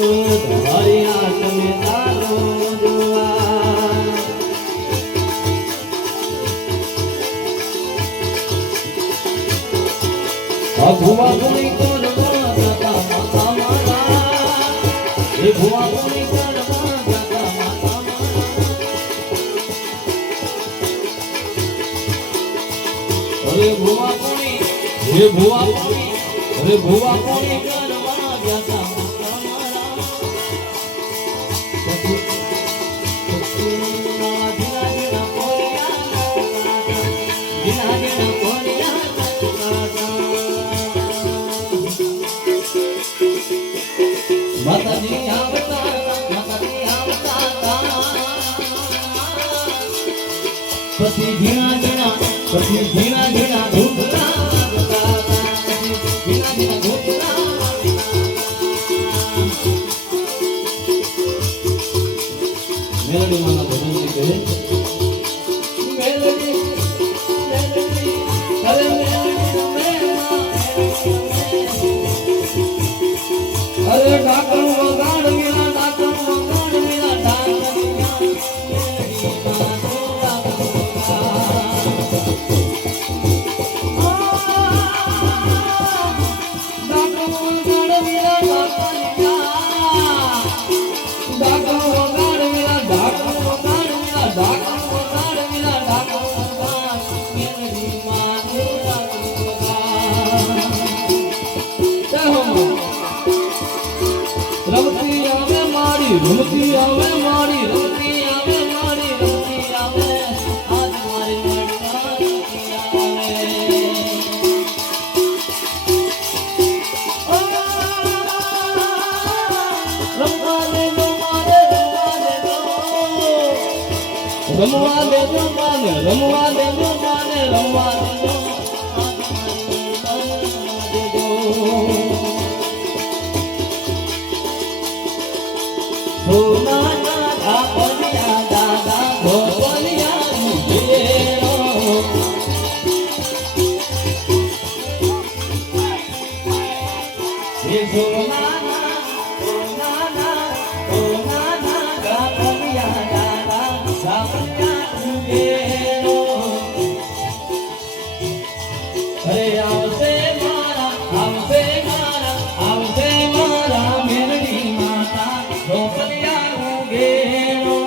હરિયા તમે તારો ભુવા કોની કરવા જતા માતા મારા એ ભુવા કોની કરવા જતા માતા મારા અરે ભુવા કોની હે ભુવા કોની અરે ભુવા કોની કરવા જતા માતા મારા માતાજી આવતા પછી ઝીણા ઝીણા ઘૂંઘરા ઝીણા ઝીણા ઘૂંઘરા મેલડી માના ભજન કહે મેલડી અરે અરે ડાકણ વગાડ મીરા ડાકણ વગાડ મીરા ડાકણ રમતી આવે મારી રમતી આવે મારી રમતી આવે મારી રમતી આવે આજ મારી રમતી આવે રમવા દેજો મારે રમવા દેજો માને રમવા દેજો માને રમવા દેજો ભોલાના ધાપલિયા દાદા ભોલિયા મુજેરો હે ભોલાના ધાપલિયા દાદા ધાપલિયા મુજેરો અરે આવશે મારા મેરડી માતા ઢોકલિયા ઉગેરો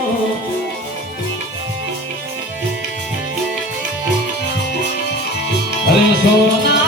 અરે સોના